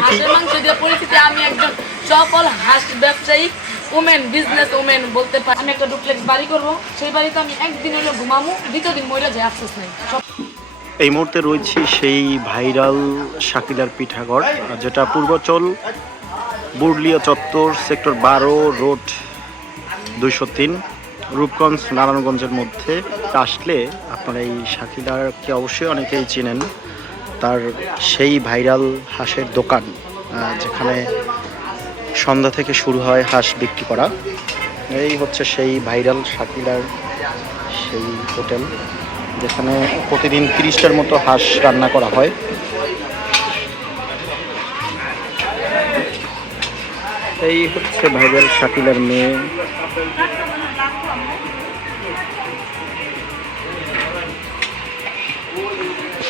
হাঁসের মাংস দিয়ে পরিচিতি আমি একজন সফল হাঁস ব্যবসায়ী ওমেন বিজনেস ওমেন বলতে পারি। আমি একটা ডুপ্লেক্স বাড়ি করব সেই বাড়িতে আমি একদিন হলে ঘুমামু দ্বিতীয় দিন মহিলা যায় আফসোস নেই। এই মুহূর্তে রয়েছি সেই ভাইরাল শাকিলার পিঠাগড় যেটা পূর্বচল বুরলিয়া চত্বর সেক্টর বারো রোড দুইশো তিন রূপগঞ্জ নারায়ণগঞ্জের মধ্যে। আসলে আপনারা এই শাকিলারকে অবশ্যই অনেকেই চিনেন। তার সেই ভাইরাল হাঁসের দোকান যেখানে সন্ধ্যা থেকে শুরু হয় হাঁস বিক্রি করা। এই হচ্ছে সেই ভাইরাল শাকিলার সেই হোটেল, যেখানে প্রতিদিন তিরিশটার মতো হাঁস রান্না করা হয়। এই হচ্ছে ভাইরাল শাকিলার মেয়ে।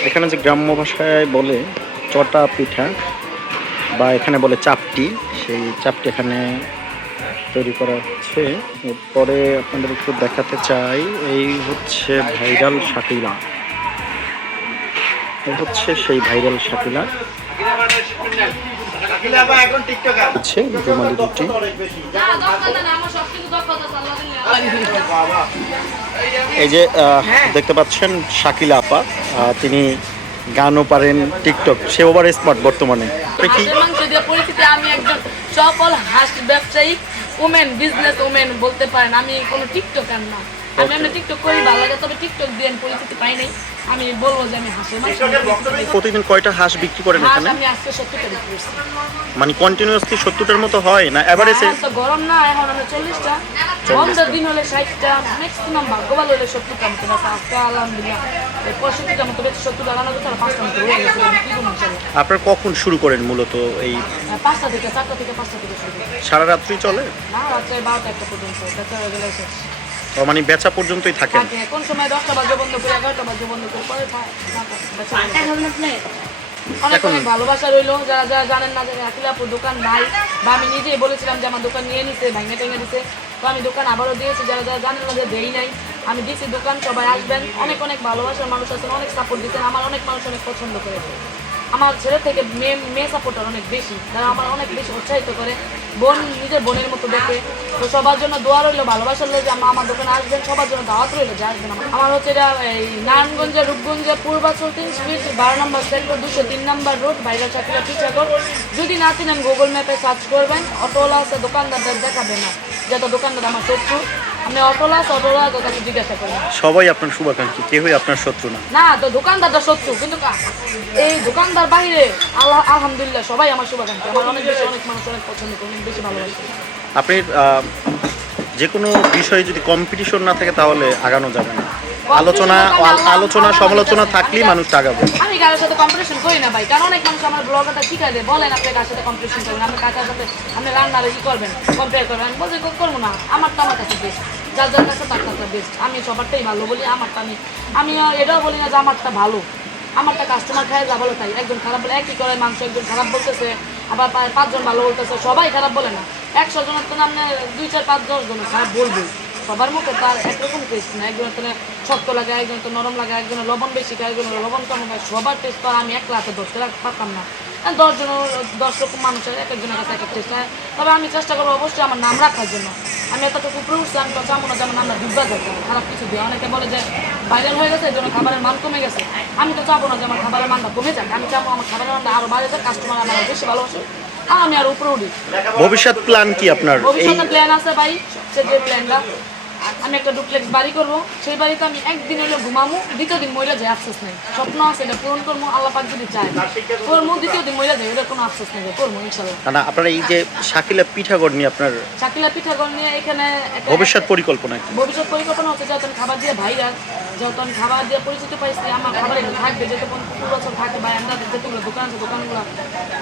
এখানে যে গ্রাম্য ভাষায় বলে চটা পিঠা বা এখানে বলে চাপটি, সেই চাপটি এখানে তৈরি করা হচ্ছে। এরপরে আপনাদের একটু দেখাতে চাই, এই হচ্ছে ভাইরাল শাকিলা। হচ্ছে সেই ভাইরাল শাকিলা। হচ্ছে রুমালি রুটি না দক্ষতা না আমার সব কিছু দক্ষতা আছে, আল্লাহ দিলে। এই যে আহ, দেখতে পাচ্ছেন শাকিলা আপা তিনি গানও পারেন টিকটক সে ওভার স্মার্ট বর্তমানে পরিচিতি আমি একজন সফল হাঁস ব্যবসায়ী ওমেন বিজনেস ওমেন বলতে পারেন আমি কোনো টিকটকার না। আমি টিকটক করি ভালো লাগে তবে টিকটক দিয়ে আমি পরিচিতি পাই নাই। আমি বলব যে আমি হাঁসের মাংস। প্রতিদিন কয়টা হাঁস বিক্রি করেন এখানে? আমি আজকে সত্যি করে করছি। মানে কন্টিনিউয়াসলি সত্তরটার মতো হয় না? এভারেজে গরম না এখন আমরা দিন হলে ম্যাক্সিমাম ভাগ্য ভালো হলে সত্তরটা মতো বাস আজকে আলহামদুলিল্লাহ এই পঁয়ষট্টিটা মতো বেশি সত্তরটা রান্না করতে আর পাঁচটা মতো হয়ে গেছে। কি আপনার কখন শুরু করেন মূলত এই? আর পাঁচটা থেকে চারটা থেকে পাঁচটা থেকে শুরু। সারা রাত্রি চলে? না একটা পর্যন্ত গেলে শেষ। মানে বেচা পর্যন্তই থাকে কোন সময় দশটা বাজে বন্ধ করে এগারোটা বাজে বন্ধ করে পরে। অনেক এখন- অনেক ভালোবাসা রইল যারা যারা জানেন না যে আখিলাপুর দোকান নাই বা আমি নিজেই বলেছিলাম যে আমার দোকান নিয়ে নিছে ভেঙে টেঙে দিছে তো আমি দোকান আবারও দিয়েছি। যারা যারা জানেন না যে দেই নাই আমি দিয়েছি দোকান সবাই আসবেন। অনেক অনেক ভালোবাসার মানুষ আছেন অনেক সাপোর্ট দিচ্ছেন আমার অনেক মানুষ অনেক পছন্দ করেছে। আমার ছেলে থেকে মেয়ে মেয়ে সাপোর্টার অনেক বেশি। তারা আমার অনেক বেশি উৎসাহিত করে। বোন, নিজের বোনের মতো দেখে। তো সবার জন্য দোয়া রইল, ভালোবাসা রইল যে আমা- আমার দোকানে আসবেন, সবার জন্য দাওয়াত রইল যে আসবেন আমার। আমার হচ্ছে এটা, এই নারায়ণগঞ্জের রূপগঞ্জের পূর্বাচল তিন স্ট্রিট বারো নম্বর সেক্টর দুশো তিন নম্বর রোড বাইরে চাকরিয়া পিছাগর যদি না চিনেন গুগল ম্যাপে সার্চ করবেন, অটোওয়ালা আছে, দোকানদারদের দেখাবে না। যেটা দোকানদার আমার শত্রু আমি কাছে জিজ্ঞাসা করি। সবাই আপনার শুভাকাঙ্ক্ষী কেউই আপনার শত্রু না। না তো দোকানদারটা শত্রু কিন্তু এই দোকানদার বাইরে আল্লাহ আলহামদুলিল্লাহ সবাই আমার শুভাকাঙ্ক্ষী। আমার অনেক বেশি অনেক মানুষ অনেক পছন্দ করে অনেক বেশি ভালোবাসে। আপনি যে কোনো বিষয়ে যদি কম্পিটিশন না থাকে তাহলে আগানো যাবে না। আলোচনা আলোচনা, সমালোচনা থাকলেই মানুষ আগাবে আমি কারোর সাথে কম্পিটিশন করি না ভাই, কারণ অনেক মানুষ আমার ব্লগারটা শিখাই দেয়, বলেন আপনি কার সাথে কম্পিটিশন করবেন আপনি কার সাথে আপনি রান্নার ই করবেন কম্পেয়ার করবেন, আমি বলছি করব না, আমার তো আমার কাছে বেস্ট যার যার কাছে তার কাছে বেস্ট আমি সবারটাই ভালো বলি, আমারটা আমি আমি এটাও বলি না যে আমারটা ভালো, আমারটা কাস্টমার খায়, যা বলে তাই একজন খারাপ বলে একই করে মাংস, একজন খারাপ বলতেছে, আবার পাঁচজন ভালো বলতেছে, সবাই খারাপ বলে না, একশো জনের তো নামনে দুই চার পাঁচ দশ জন খারাপ বলবে, সবার মুখে তার একরকম টেস্ট না, একজনের তো শক্ত লাগে একজন তো নরম লাগে একজনের লবণ বেশি খায় একজনের লবণ কম খায় সবার টেস্ট তো আমি এক রাতে ধরতে পারতাম না। আর দশ রকম মানুষের এক একজনের কাছে এক এক টেস্ট হয়। তবে আমি চেষ্টা করব অবশ্যই আমার নাম রাখার জন্য। আমি এতটুকু উপরে উঠছি আমি তো চাবো না যে আমার নামটা ডুববা যাবে খারাপ কিছু দিয়ে। অনেকে বলে যে ভাইরাল হয়ে গেছে এই জন্য খাবারের মান কমে গেছে। আমি তো চাবো না যে আমার খাবারের মানটা কমে যাক। আমি চাবো আমার খাবারের মানটা আরও বাড়ে যাক কাস্টমার আমার বেশি ভালোবাসে আর আমি আর উপরে উঠি। ভবিষ্যৎ প্ল্যান কি আপনার? এই ভবিষ্যতে প্ল্যান আছে ভাই সবচেয়ে যে প্ল্যানটা আমি একটা ডুপ্লেক্স বাড়ি করব। সেই বাড়িতে আমি একদিন হলে ঘুমামু দ্বিতীয় দিন মহিলা যায় আফসোস নেই। স্বপ্ন আছে এটা পূরণ করব আল্লাহ পাক যদি চায়। করব দ্বিতীয় দিন মহিলা যায় এটা কোনো আফসোস নেই করব ইনশাল্লাহ। না আপনার এই যে শাকিলা পিঠাগড় নিয়ে আপনার চাকিলা পিঠাগড় নিয়ে এখানে ভবিষ্যৎ পরিকল্পনা ভবিষ্যৎ পরিকল্পনা হচ্ছে যেহেতু খাবার দিয়ে ভাইরাল যেহেতু আমি খাবার দিয়ে পরিচিত পাইছি আমার খাবার এগুলো থাকবে যেহেতু পনেরো বছর থাকে বা আমরা যেগুলো দোকান আছে দোকানগুলো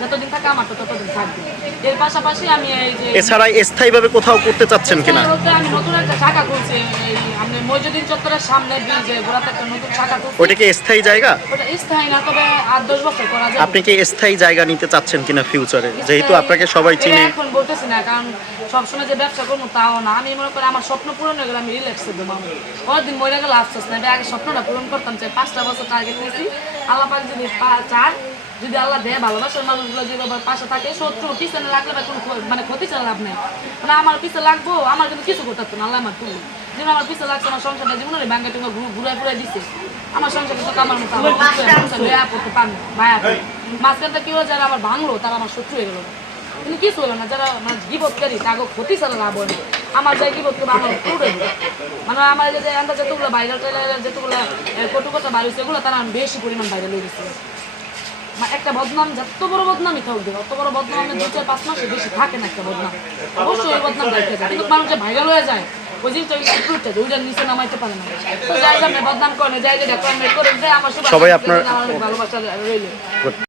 যতদিন থাকে আমার তো ততদিন থাকবে। এর পাশাপাশি আমি এই যে এছাড়া স্থায়ীভাবে কোথাও করতে চাচ্ছেন কিনা? আমি নতুন একটা শাখা এই আপনি মইজুদ্দিন চত্বরের সামনে ব্রিজে একটা নতুন শাখা ওইটা কি স্থায়ী জায়গা? ওটা স্থায়ী না তবে আট দশ বছর করা যাবে। আপনি কি স্থায়ী জায়গা নিতে চাচ্ছেন কিনা ফিউচারে যেহেতু আপনাকে সবাই চিনে। এখন বলতেছি না কারণ সবসময় যে ব্যবসা করব তাও না। আমি মনে করি আমার স্বপ্ন পূরণ হয়ে গেলে আমি রিল্যাক্সে ঘুমাবো পরের দিন মরে গেলে আফসোস না আগে স্বপ্নটা পূরণ করতাম চাই পাঁচটা বছর টার্গেট নিয়েছি। আল্লাহ পাক যদি চার যদি আল্লাহ দেয় ভালোবাসার মানুষগুলো যদি আবার পাশে থাকে শত্রু পিছনে লাগলে বা কোনো মানে ক্ষতি চাল লাভ নেই। মানে আমার পিছনে লাগবো আমার কিন্তু কিছু করতে পারতো না আল্লাহ আমার তুলি যেমন আমার পিছনে লাগছে আমার সংসারটা জীবনে ভাঙ্গা টুঙ্গা ঘুরাই ফুরাই দিছে। আমার সংসারটা তো কামার মতো আমার দেয়া করতে পারবে ভায়া মাঝখানটা কি হলো যারা আমার ভাঙলো তারা আমার শত্রু হয়ে গেলো। কিন্তু কিছু হলো না যারা মানে গিবতকারী তাকে ক্ষতি ছাড়া লাভ হয় আমার যাই গিবত করবে আমার পুরো মানে আমার যে আমরা যতগুলো ভাইরাল টাইরাল যতগুলো কটু কথা বাইরে হয়েছে এগুলো তারা বেশি পরিমাণ ভাইরাল হয়ে গেছে। মা- একটা বদনাম যত বড় বদনামই থাকুক দেবে অত বড় বদনামে দু চার পাঁচ মাসে বেশি থাকে না একটা বদনাম। অবশ্যই ওই বদনাম দেখতে যায় কিন্তু মানুষ যে ভাইরাল হয়ে যায় ওই জিনিসটা স্ক্রুটটা ওইটার নিচে নামাইতে পারে না। তো যাই সামনে বদনাম করে যাই যে করে দেয় আমার সবাই আপনার- ভালোবাসা রইলে।